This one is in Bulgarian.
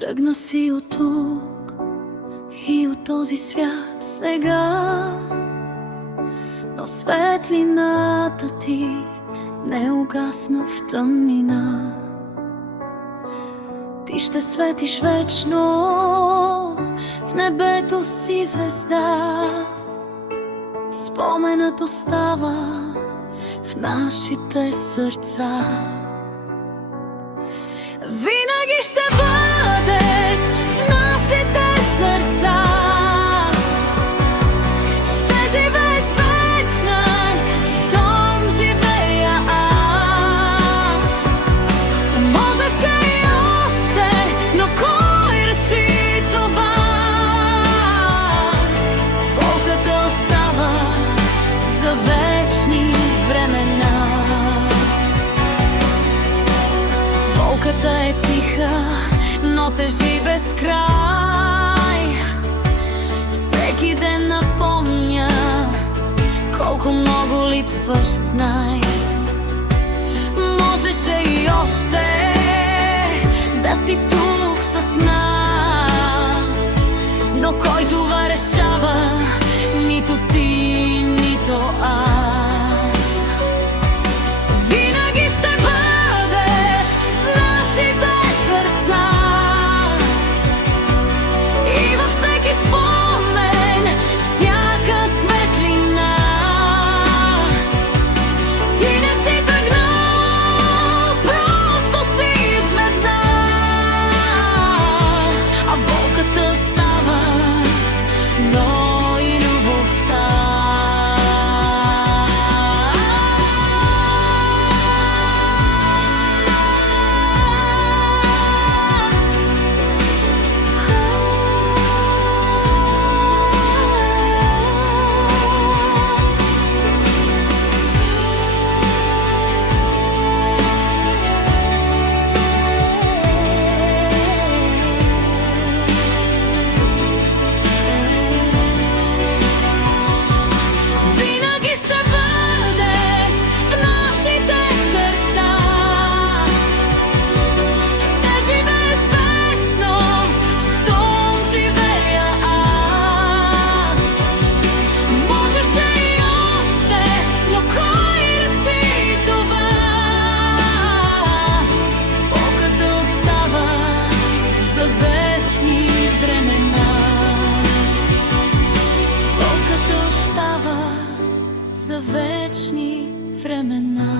Тръгна си от тук и от този свят сега, но светлината ти не угасна в тъмнина. Ти ще светиш вечно в небето си звезда. Споменът остава в нашите сърца. Винаги ще бъдеш в нашите сърца. Ще живееш вечна, щом живея аз. Можеше и още, но кой реши това? Болката остава за вечни времена. Болката е тиха, но тежи без край. Всеки ден напомня колко много липсваш, знай. Можеше и още да си тук с нас, но кой това решава? Нито ти, нито аз. Винаги ще бъдеш в нашите сърца и във всеки спомен, всяка светлина. Ти не си тръгнал, просто си звезда, а болката остава, но и любовта. Винаги ще бъдеш в нашите сърца. Ще живееш вечно, щом живея аз. Можеше и още, но кой реши това? Болката остава за вечни времена. Болката остава за вечни времена.